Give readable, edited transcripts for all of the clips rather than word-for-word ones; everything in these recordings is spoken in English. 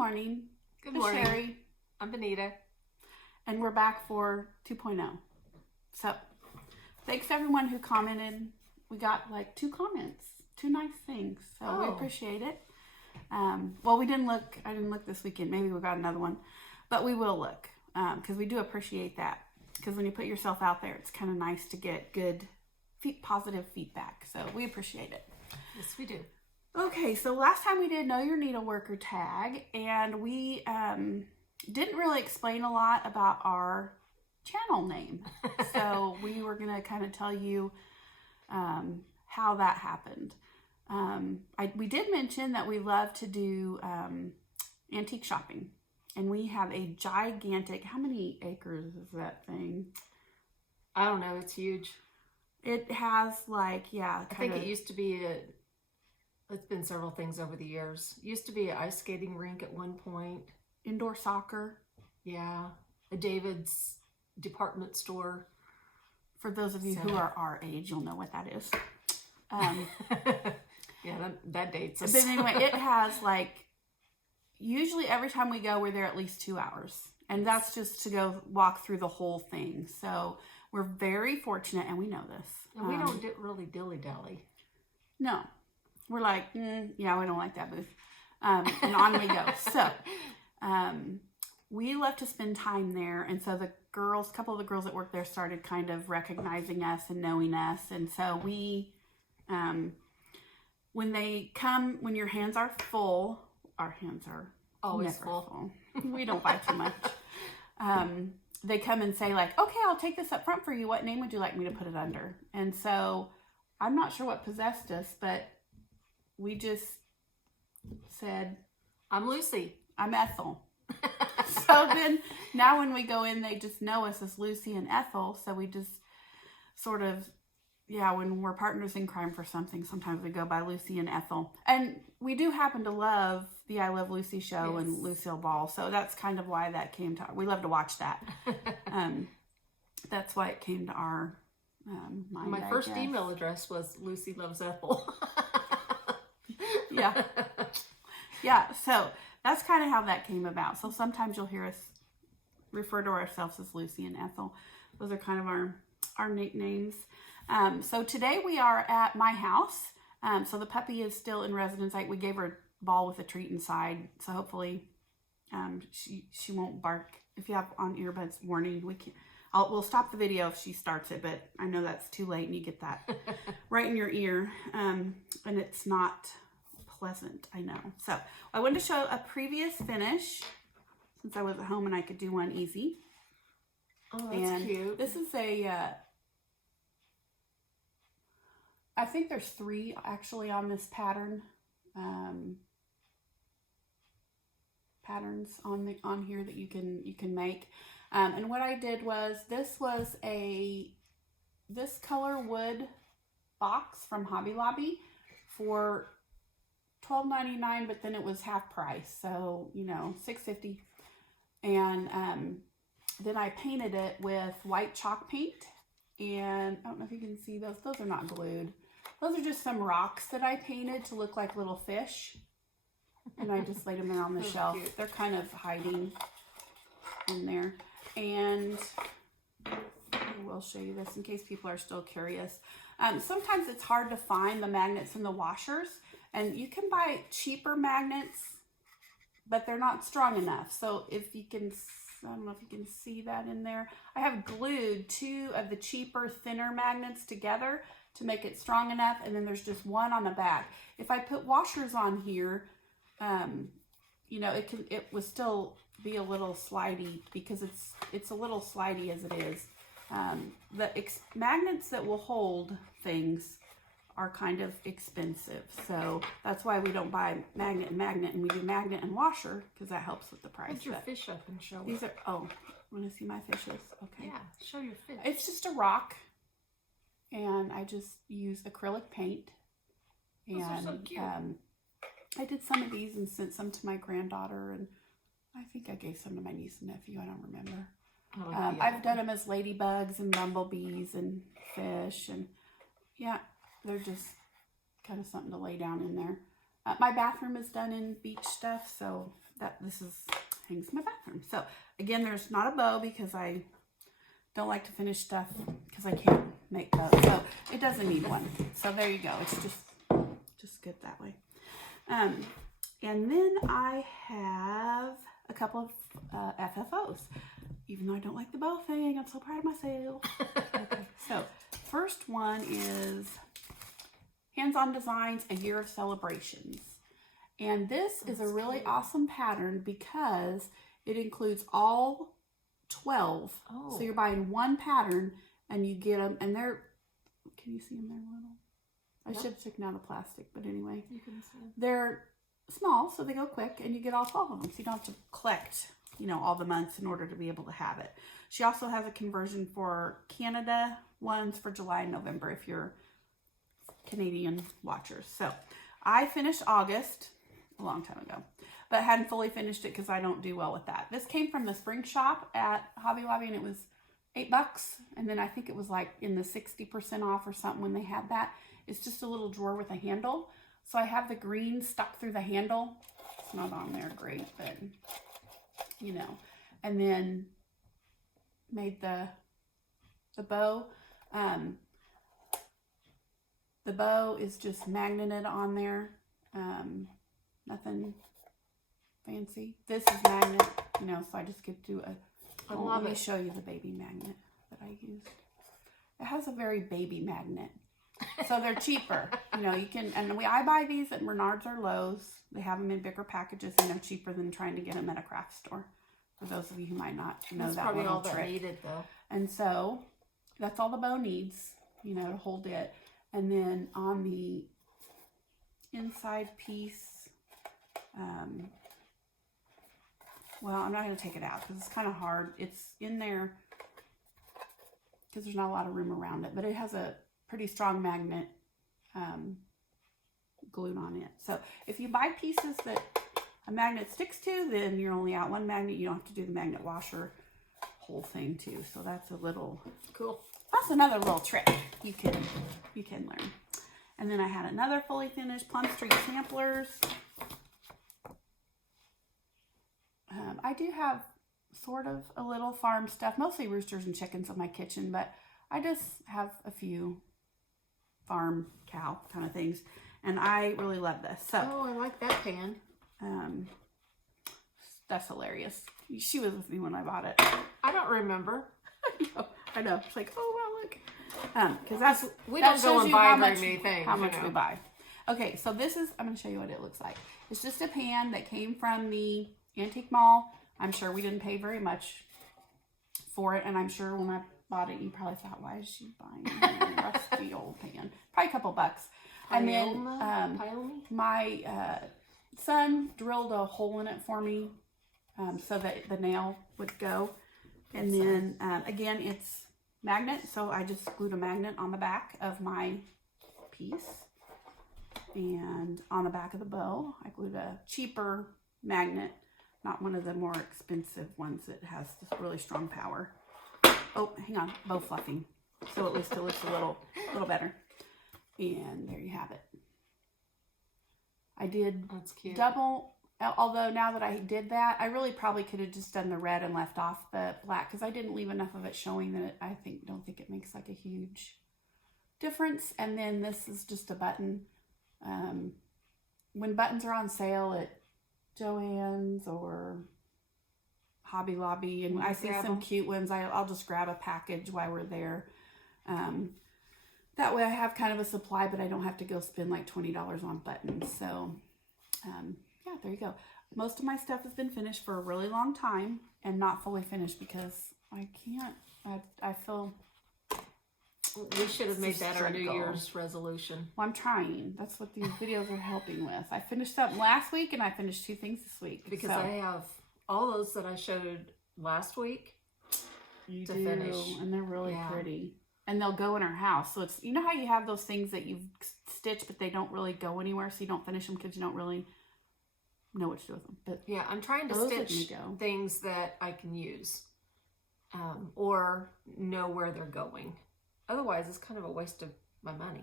morning. Good morning. Sherry. I'm Benita. And we're back for 2.0. So, thanks to everyone who commented. We got like 2 comments, 2 nice things. So we appreciate it. Well, I didn't look this weekend. Maybe we got another one. But we will look because we do appreciate that. Because when you put yourself out there, it's kind of nice to get good, positive feedback. So we appreciate it. Yes, we do. Okay, so last time we did Know Your Needle Worker tag, and we didn't really explain a lot about our channel name. So we were going to kind of tell you how that happened. We did mention that we love to do antique shopping, and we have a gigantic, how many acres is that thing? I don't know, it's huge. It has like, yeah. I think it used to be it's been several things over the years. It used to be an ice skating rink at one point. Indoor soccer. Yeah. A David's department store. For those of you who are our age, you'll know what that is. Yeah, that dates us. But anyway, it has like, usually every time we go, we're there at least 2 hours. And that's just to go walk through the whole thing. So we're very fortunate, and we know this. And we don't really dilly-dally. No. We're like, yeah, we don't like that booth. And on we go. So we love to spend time there. And so a couple of the girls that work there started kind of recognizing us and knowing us. And so we, when your hands are full, our hands are always never full. We don't buy too much. They come and say like, okay, I'll take this up front for you. What name would you like me to put it under? And so I'm not sure what possessed us, but we just said, I'm Lucy. I'm Ethel. So then now when we go in, they just know us as Lucy and Ethel. So we just sort of, when we're partners in crime for something, sometimes we go by Lucy and Ethel. And we do happen to love the I Love Lucy show and Lucille Ball. So that's kind of why that came to, we love to watch that. That's why it came to our mind. My first email address was Lucy Loves Ethel. Yeah, so that's kind of how that came about. So sometimes you'll hear us refer to ourselves as Lucy and Ethel. Those are kind of our nicknames. So today we are at my house. So the puppy is still in residence. We gave her a ball with a treat inside. So hopefully she won't bark. If you have on earbuds, warning, we'll stop the video if she starts it, but I know that's too late and you get that right in your ear. And it's not pleasant, I know. So I wanted to show a previous finish since I was at home and I could do one easy. Oh, that's cute. This is I think there's 3 actually on this pattern. Patterns on here that you can make. And what I did was, this color wood box from Hobby Lobby for $12.99, but then it was half price, so $6.50. And then I painted it with white chalk paint, and I don't know if you can see those. Those are not glued. Those are just some rocks that I painted to look like little fish, and I just laid them there on the shelf. Cute. They're kind of hiding in there, and I will show you this in case people are still curious. Sometimes it's hard to find the magnets in the washers. And you can buy cheaper magnets, but they're not strong enough. So if you can, I don't know if you can see that in there. I have glued 2 of the cheaper, thinner magnets together to make it strong enough. And then there's just one on the back. If I put washers on here, it would still be a little slidey because it's a little slidey as it is. The magnets that will hold things are kind of expensive, so that's why we don't buy magnet and we do magnet and washer because that helps with the price. Put your fish up and show these are. Oh, want to see my fishes? Okay. Yeah, show your fish. It's just a rock, and I just use acrylic paint. And those are so cute. I did some of these and sent some to my granddaughter, and I think I gave some to my niece and nephew. I don't remember. I've done them as ladybugs and bumblebees and fish, and they're just kind of something to lay down in there. My bathroom is done in beach stuff, so this is hangs in my bathroom. So again, there's not a bow because I don't like to finish stuff because I can't make bows. So it doesn't need one. So there you go. It's just good that way. And then I have a couple of FFOs. Even though I don't like the bow thing, I'm so proud of myself. Okay, so first one is Hands-On Designs, A Year of Celebrations. And this is a really awesome pattern because it includes all 12. Oh. So you're buying one pattern and you get them, and they're, can you see them? They're little. I should have taken out the plastic, but anyway. You can see them. They're small, so they go quick, and you get all 12 of them. So you don't have to collect, you know, all the months in order to be able to have it. She also has a conversion for Canada ones for July and November if you're Canadian watchers. So I finished August a long time ago, but hadn't fully finished it because I don't do well with that. This came from the spring shop at Hobby Lobby, and it was $8, and then I think it was like in the 60% off or something when they had that. It's just a little drawer with a handle. So I have the green stuck through the handle. It's not on there great, but you know. And then made the bow. The bow is just magneted on there. Nothing fancy. This is magnet, you know, so I just get to a, let me show you the baby magnet that I used. It has a very baby magnet. So they're cheaper. You know, you can, and I buy these at Menards or Lowe's. They have them in bigger packages, and they're cheaper than trying to get them at a craft store. For those of you who might not know that's that probably little all trick. That needed, though. And so that's all the bow needs, you know, to hold it. And then on the inside piece, well, I'm not going to take it out because it's kind of hard. It's in there because there's not a lot of room around it, but it has a pretty strong magnet glued on it. So if you buy pieces that a magnet sticks to, then you're only out one magnet. You don't have to do the magnet washer whole thing too. So that's a little cool. That's another little trick you can learn. And then I had another fully finished Plum Street samplers. I do have sort of a little farm stuff, mostly roosters and chickens in my kitchen, but I just have a few farm cow kind of things, and I really love this. So I like that pan. That's hilarious. She was with me when I bought it. I don't remember. I know. It's like, oh wow, look. Because that's we don't go and buy very many things. How much we buy. Okay, so this is. I'm going to show you what it looks like. It's just a pan that came from the antique mall. I'm sure we didn't pay very much for it, and I'm sure when I bought it, you probably thought, why is she buying a rusty old pan? Probably a couple bucks. And then my son drilled a hole in it for me so that the nail would go. And then, again, it's magnet, so I just glued a magnet on the back of my piece. And on the back of the bow, I glued a cheaper magnet, not one of the more expensive ones that has this really strong power. Oh, hang on, bow fluffing. So at least it looks a little better. And there you have it. I did double, although now that I did that, I really probably could have just done the red and left off the black because I didn't leave enough of it showing that I don't think it makes like a huge difference. And then this is just a button. When buttons are on sale at Joann's or Hobby Lobby, and I see some cute ones, I'll just grab a package while we're there. That way I have kind of a supply, but I don't have to go spend like $20 on buttons. So yeah, there you go. Most of my stuff has been finished for a really long time and not fully finished because I can't, I feel we should have made that our New Year's resolution. Well, I'm trying. That's what these videos are helping with. I finished something last week and I finished 2 things this week. Because I have all those that I showed last week to finish. And they're really pretty. And they'll go in our house. So it's, you know how you have those things that you've stitched but they don't really go anywhere, so you don't finish them because you don't really know what to do with them. But yeah, I'm trying to stitch things that I can use or know where they're going. Otherwise, it's kind of a waste of my money,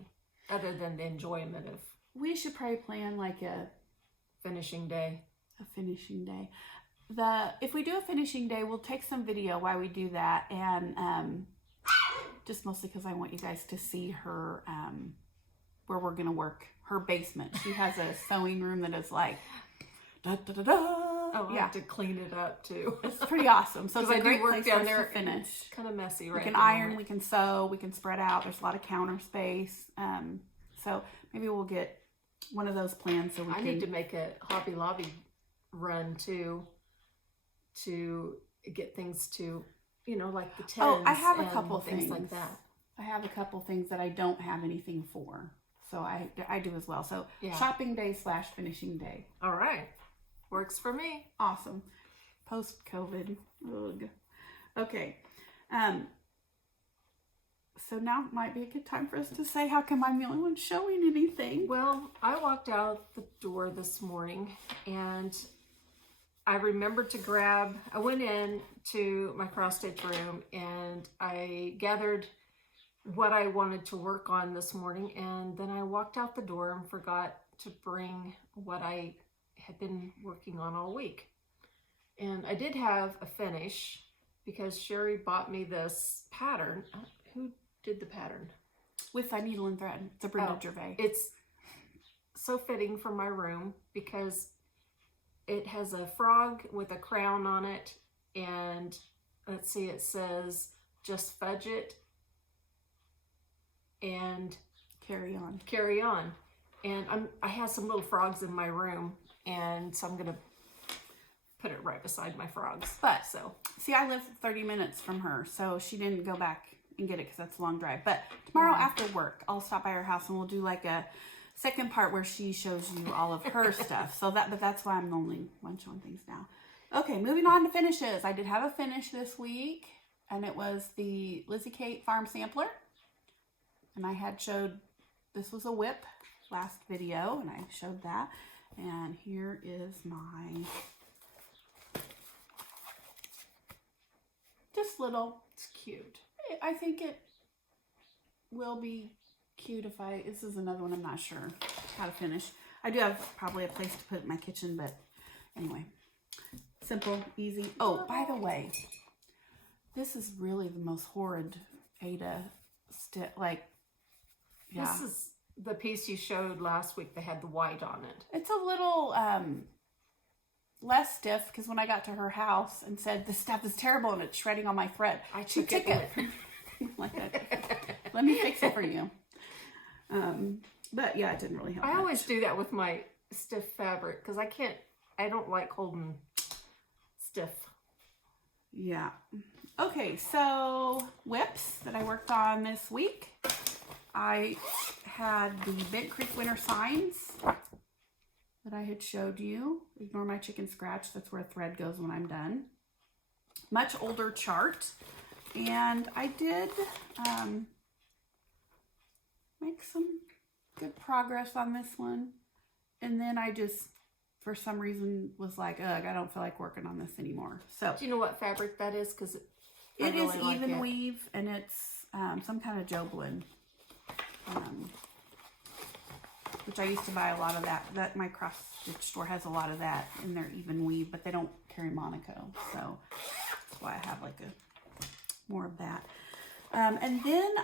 other than the enjoyment of. We should probably plan like a finishing day. a finishing day. If we do a finishing day, we'll take some video while we do that, and just mostly because I want you guys to see her, where we're gonna work, her basement. She has a sewing room that is like da da da da. Oh, I have to clean it up too. It's pretty awesome. So it's a great work place down for us there to finish. It's kind of messy, right? We can iron, we can sew, we can spread out. There's a lot of counter space. So maybe we'll get one of those plans so we can. I need to make a Hobby Lobby run too, to get things to, like the tins. Oh, I have a couple things like that. I have a couple things that I don't have anything for. So I do as well. So Yeah. shopping day / finishing day. All right. Works for me. Awesome. Post-COVID. Ugh. Okay. So now might be a good time for us to say, how come I'm the only one showing anything? Well, I walked out the door this morning and I remembered to I went in to my cross stitch room and I gathered what I wanted to work on this morning, and then I walked out the door and forgot to bring what I had been working on all week. And I did have a finish because Sherry bought me this pattern. Who did the pattern? With a needle and thread. It's a Brenda Gervais. It's so fitting for my room because it has a frog with a crown on it, and let's see, it says just fudge it and carry on. And I have some little frogs in my room, and so I'm gonna put it right beside my frogs. But see, I live 30 minutes from her, so she didn't go back and get it because that's a long drive. But tomorrow after work, I'll stop by her house and we'll do like a second part where she shows you all of her stuff. But that's why I'm the only one showing things now. Okay, moving on to finishes. I did have a finish this week, and it was the Lizzie Kate Farm Sampler. And I had showed, this was a whip last video, and I showed that. And here is my, just little, it's cute. I think it will be cute if this is another one I'm not sure how to finish. I do have probably a place to put it in my kitchen, but anyway. Simple, easy. Oh, by the way, this is really the most horrid Ada yeah. This is the piece you showed last week that had the white on it. It's a little less stiff because when I got to her house and said, this stuff is terrible and it's shredding on my thread, she took it. Like let me fix it for you. But yeah, it didn't really help. I always do that with my stiff fabric because I don't like holding stiff. Yeah. Okay, so whips that I worked on this week. I had the Bent Creek Winter Signs that I had showed you. Ignore my chicken scratch. That's where a thread goes when I'm done. Much older chart. And I did make some good progress on this one. And then I just, for some reason, was like, ugh, I don't feel like working on this anymore. So, do you know what fabric that is? Because it is even weave, and it's some kind of Joblin. Which I used to buy a lot of that. My cross stitch store has a lot of that in their even weave, but they don't carry Monaco, so that's why I have like more of that. And then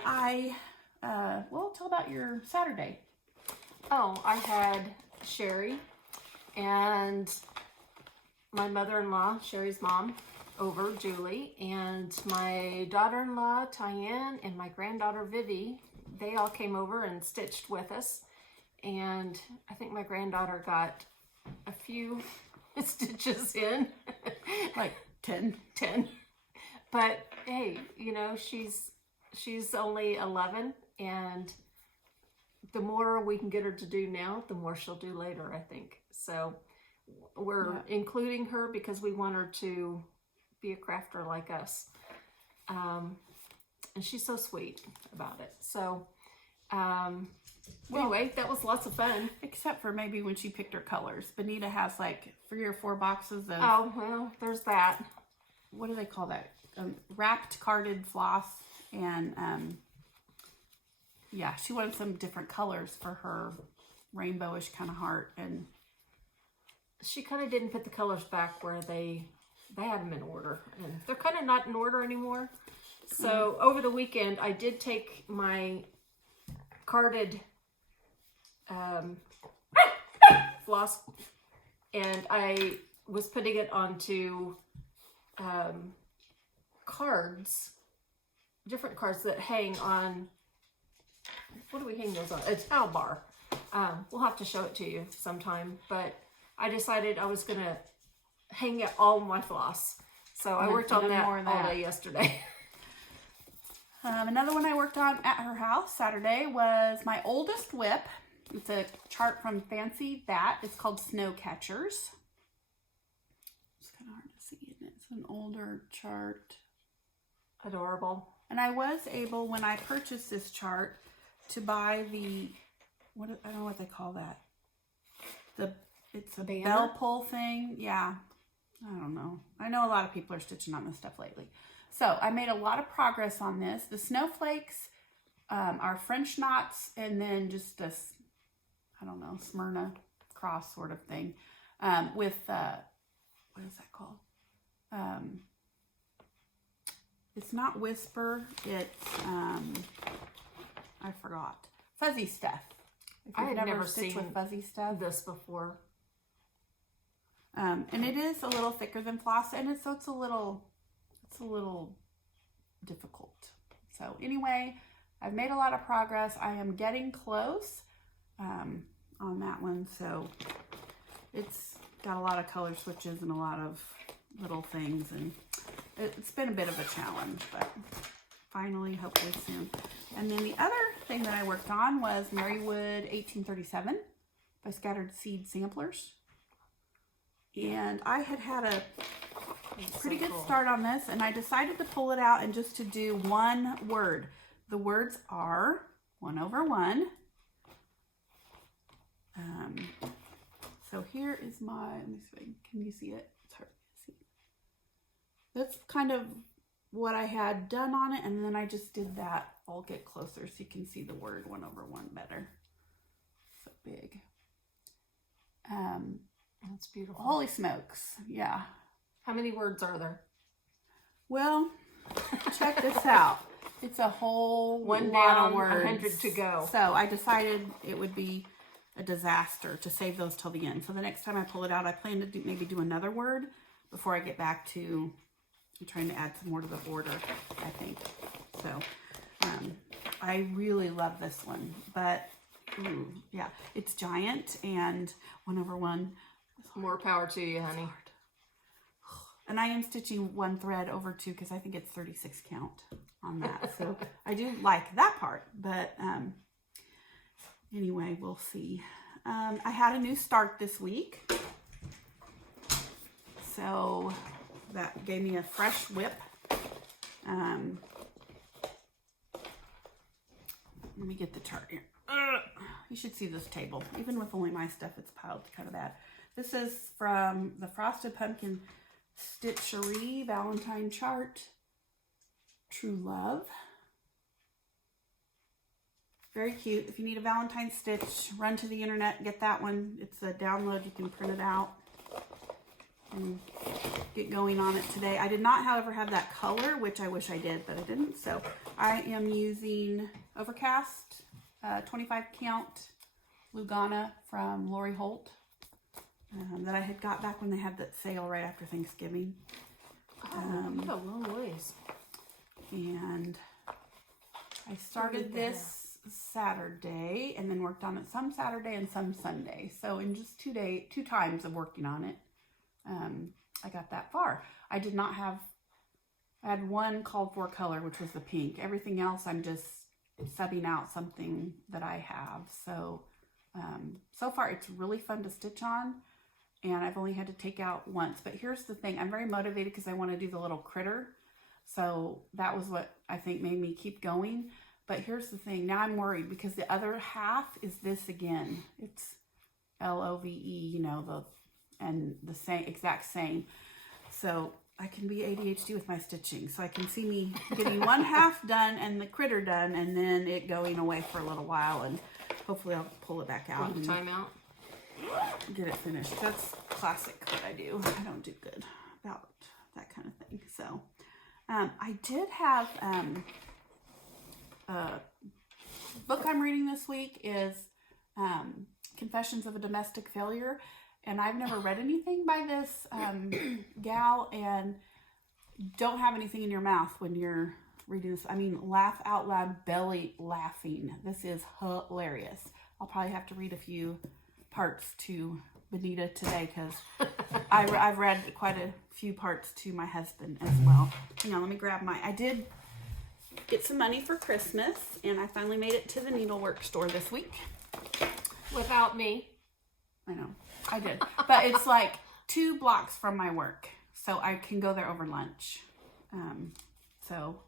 tell about your Saturday. Oh, I had Sherry and my mother-in-law, Sherry's mom, over, Julie, and my daughter-in-law, Tyann, and my granddaughter, Vivi. They all came over and stitched with us. And I think my granddaughter got a few stitches in. Like 10. But hey, she's only 11, and the more we can get her to do now, the more she'll do later, I think. So we're including her because we want her to be a crafter like us. And she's so sweet about it. So anyway, that was lots of fun. Except for maybe when she picked her colors. Benita has like 3 or 4 boxes of... Oh, well, there's that. What do they call that? Wrapped carded floss. And yeah, she wanted some different colors for her rainbowish kind of heart. And she kind of didn't put the colors back where they had them in order, and they're kind of not in order anymore. So over the weekend, I did take my carded floss, and I was putting it onto cards, different cards that hang on. What do we hang those on? A towel bar. We'll have to show it to you sometime, but I decided I was gonna hang it all my floss. So I worked on that all day yesterday. Another one I worked on at her house Saturday was my oldest whip. It's a chart from Fancy That. It's called Snow Catchers. It's kind of hard to see, isn't it? It's an older chart. Adorable. And I was able, when I purchased this chart, to buy the, I don't know what they call that. It's a banner? bell pull thing. Yeah. I don't know. I know a lot of people are stitching on this stuff lately. So I made a lot of progress on this. The snowflakes are French knots, and then just this, I don't know, Smyrna cross sort of thing with, what is that called? It's not Whisper. It's, I forgot. Fuzzy stuff. If I you've had never stitched seen with fuzzy stuff. this before. And it is a little thicker than floss, and it's a little difficult. So anyway, I've made a lot of progress. I am getting close on that one. So it's got a lot of color switches and a lot of little things, and it's been a bit of a challenge, but finally, hopefully soon. And then the other thing that I worked on was Marywood 1837 by Scattered Seed Samplers. And I had a pretty good start on this, and I decided to pull it out and just to do one word. The words are 1 over 1. So here is my, let me see, can you see it? It's hard to see. That's kind of what I had done on it, and then I just did that. I'll get closer so you can see the word 1 over 1 better. So big. That's beautiful. Holy smokes. Yeah. How many words are there? Well, check this out. It's a whole One lot down, of words. 100 to go. So I decided it would be a disaster to save those till the end. So the next time I pull it out, I plan to maybe do another word before I get back to trying to add some more to the border, I think. So I really love this one. But, ooh, yeah, it's giant and 1 over 1. More power to you, honey. And I am stitching 1 thread over 2 because I think it's 36 count on that. So I do like that part, but anyway, we'll see. I had a new start this week. So that gave me a fresh whip. Let me get the chart here. You should see this table. Even with only my stuff, it's piled kind of bad. This is from the Frosted Pumpkin Stitchery Valentine Chart. True Love. Very cute. If you need a Valentine stitch, run to the internet and get that one. It's a download. You can print it out and get going on it today. I did not, however, have that color, which I wish I did, but I didn't. So I am using Overcast 25 count Lugana from Lori Holt that I had got back when they had that sale right after Thanksgiving. Oh, a long ways. And I started this Saturday and then worked on it some Saturday and some Sunday. So in just 2 times of working on it, I got that far. I did not have, I had one called for color, which was the pink. Everything else, I'm just subbing out something that I have. So, so far it's really fun to stitch on, and I've only had to take out once. But here's the thing, I'm very motivated because I want to do the little critter. So that was what I think made me keep going. But here's the thing, now I'm worried because the other half is this again. It's LOVE, you know, and the same, exact same. So I can be ADHD with my stitching. So I can see me getting one half done and the critter done, and then it going away for a little while, and hopefully I'll pull it back out. Time out. get it finished. That's classic what I do. I don't do good about that kind of thing. So I did have a book I'm reading this week is Confessions of a Domestic Failure, and I've never read anything by this gal, and don't have anything in your mouth when you're reading this. I mean, laugh out loud, belly laughing. This is hilarious. I'll probably have to read a few parts to Benita today because I've read quite a few parts to my husband as well. Hang on, let me grab I did get some money for Christmas, and I finally made it to the needlework store this week. Without me. I know, I did. But it's like 2 blocks from my work, so I can go there over lunch. So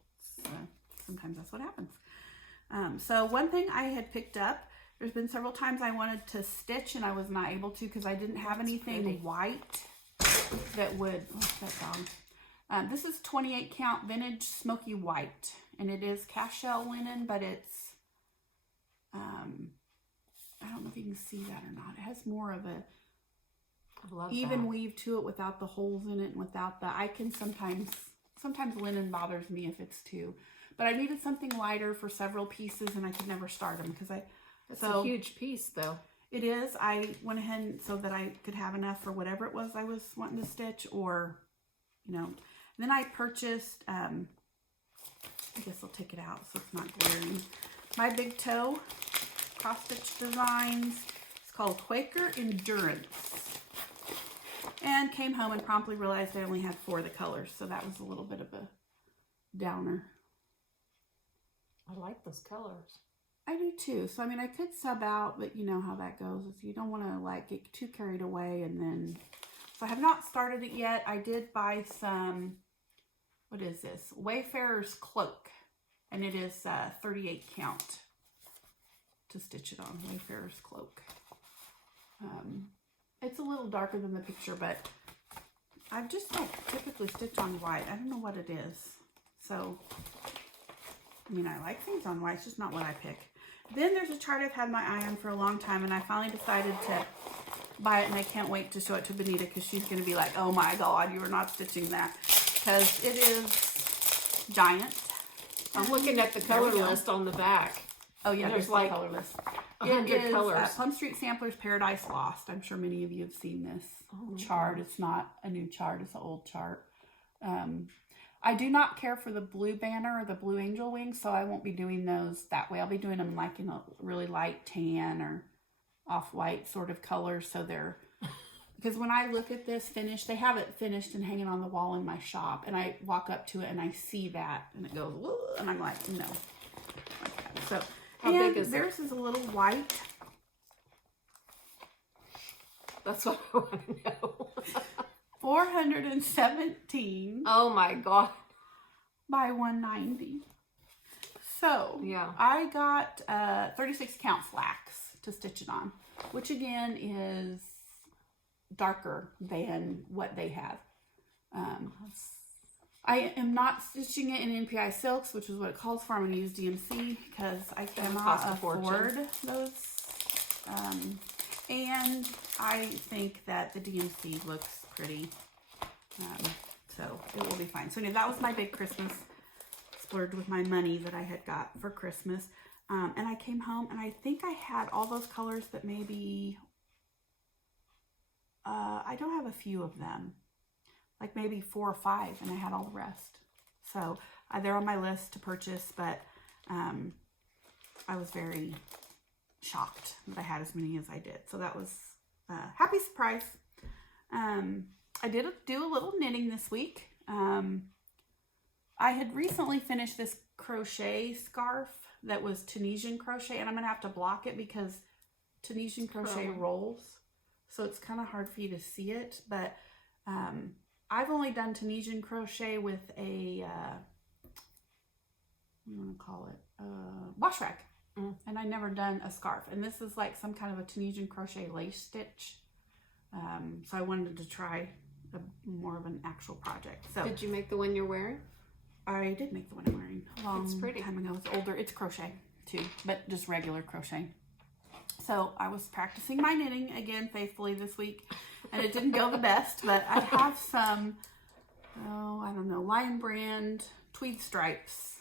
sometimes that's what happens. So one thing I had picked up, there's been several times I wanted to stitch and I was not able to because I didn't have anything white that would, that dog. This is 28 count vintage smoky white, and it is calf shell linen, but it's, I don't know if you can see that or not. It has more of a even weave to it without the holes in it and without the, I can sometimes linen bothers me if it's too, but I needed something lighter for several pieces and I could never start them because it's a huge piece though. It is. I went ahead so that I could have enough for whatever it was I was wanting to stitch, or, you know, then I purchased, I guess I'll take it out so it's not glaring. My Big Toe cross stitch designs. It's called Quaker Endurance. And came home and promptly realized I only had 4 of the colors, so that was a little bit of a downer. I like those colors. I do too. So I mean, I could sub out, but you know how that goes. You don't want to like get too carried away, and then. So I have not started it yet. I did buy some. What is this? Wayfarer's Cloak, and it is 38 count to stitch it on. Wayfarer's Cloak. It's a little darker than the picture, but I just don't typically stitch on white. I don't know what it is. So, I mean, I like things on white. It's just not what I pick. Then there's a chart I've had my eye on for a long time, and I finally decided to buy it, and I can't wait to show it to Benita because she's going to be like, oh my God, you are not stitching that. Because it is giant. I'm looking at the color list on the back. Oh yeah, there's like color list. 100 colors. Plum Street Samplers Paradise Lost. I'm sure many of you have seen this chart. It's not a new chart. It's an old chart. I do not care for the blue banner or the blue angel wings, so I won't be doing those that way. I'll be doing them like in a really light tan or off-white sort of color, so they're, because when I look at this finished, they have it finished and hanging on the wall in my shop, and I walk up to it and I see that, and it goes, whoa, and I'm like, no. Like that. So, how big is theirs is a little white. That's what I want to know. 417. Oh my God. By 190. So yeah, I got 36 count flax to stitch it on, which again is darker than what they have. I am not stitching it in NPI silks, which is what it calls for. I'm going to use DMC because I cannot afford those. And I think that the DMC looks pretty. So it will be fine. So anyway, that was my big Christmas splurge with my money that I had got for Christmas. And I came home and I think I had all those colors, but maybe, I don't have a few of them, like maybe 4 or 5, and I had all the rest. So they're on my list to purchase, but I was very shocked that I had as many as I did. So that was a happy surprise. I did do a little knitting this week. I had recently finished this crochet scarf that was Tunisian crochet, and I'm going to have to block it because Tunisian crochet rolls. So it's kind of hard for you to see it, but I've only done Tunisian crochet with a, what do you want to call it? Wash rag. And I never done a scarf. And this is like some kind of a Tunisian crochet lace stitch. So I wanted to try more of an actual project. So did you make the one you're wearing? I did make the one I'm wearing a long it's pretty. time ago. It's older. It's crochet too, but just regular crochet. So I was practicing my knitting again faithfully this week, and it didn't go the best, but I have some, I don't know, Lion Brand tweed stripes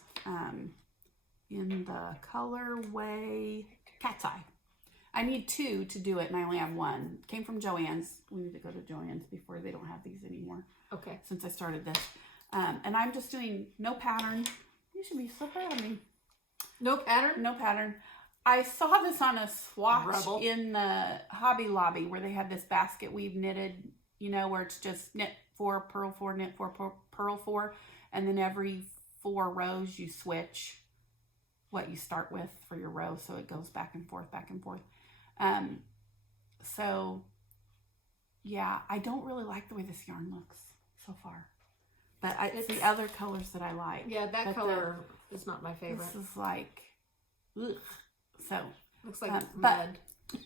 in the colorway Cat's Eye. I need 2 to do it, and I only have 1. Came from Joann's. We need to go to Joann's before they don't have these anymore. Okay. Since I started this. And I'm just doing no pattern. You should be so proud of me. No pattern? No pattern. I saw this on a swatch Rebel. in the Hobby Lobby where they had this basket weave knitted, you know, where it's just knit 4, purl 4, knit 4, purl 4. And then every 4 rows you switch what you start with for your row. So it goes back and forth, back and forth. So yeah, I don't really like the way this yarn looks so far, but it's the other colors that I like. Yeah, that color is not my favorite. This is like, ugh. So looks like but mud.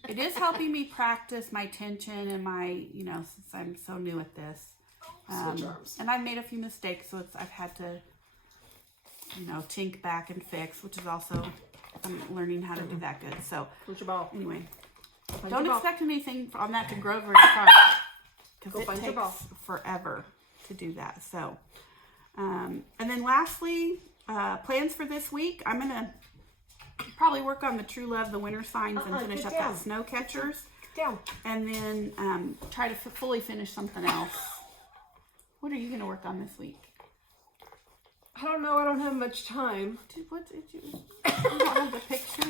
it is helping me practice my tension and my, you know, since I'm so new at this. Switch arms. And I've made a few mistakes, so I've had to, you know, tink back and fix, which is also, I'm learning how to do that good. So Punch your ball. anyway, Punch don't your expect anything on that to grow very far, because it punch your takes ball. forever to do that. So, and then lastly, plans for this week. I'm gonna probably work on the True Love, the winter signs, and finish up that snow catchers, Down. and then try to fully finish something else. What are you gonna work on this week? I don't know. I don't have much time. What did you? You don't have the picture?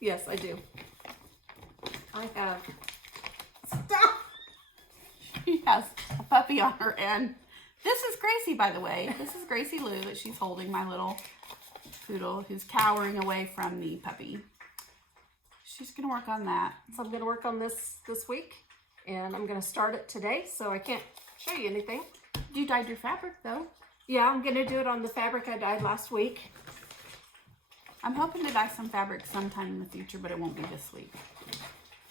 Yes, I do. I have. Stop! She has a puppy on her end. This is Gracie, by the way. This is Gracie Lou that she's holding, my little poodle who's cowering away from the puppy. She's gonna work on that. So I'm going to work on this week, and I'm going to start it today, so I can't show you anything. You dyed your fabric though. Yeah, I'm going to do it on the fabric I dyed last week. I'm hoping to dye some fabric sometime in the future, but it won't be this week.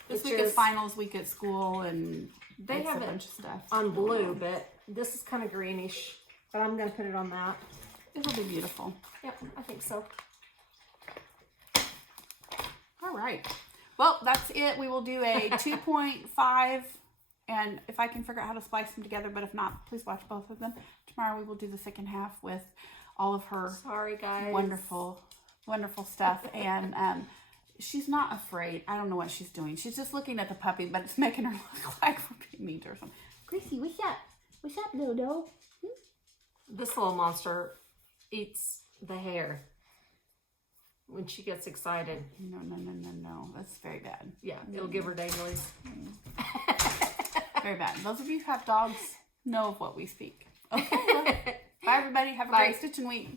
This Which week is is- finals week at school, and They it's have a it bunch of stuff on blue, but this is kind of greenish, but I'm going to put it on that. It'll be beautiful. Yep, I think so. All right. Well, that's it. We will do a 2.5, and if I can figure out how to splice them together, but if not, please watch both of them. Tomorrow we will do the second half with all of her Sorry, guys. wonderful, wonderful stuff. And she's not afraid. I don't know what she's doing. She's just looking at the puppy, but it's making her look like we're being mean to her or something. Gracie, what's up? What's up, Dodo? This little monster eats the hair when she gets excited. No, no, no, no, no. That's very bad. Yeah, it'll give her danglies. Very bad. Those of you who have dogs know of what we speak. Okay. Bye, everybody. Have a great stitching week.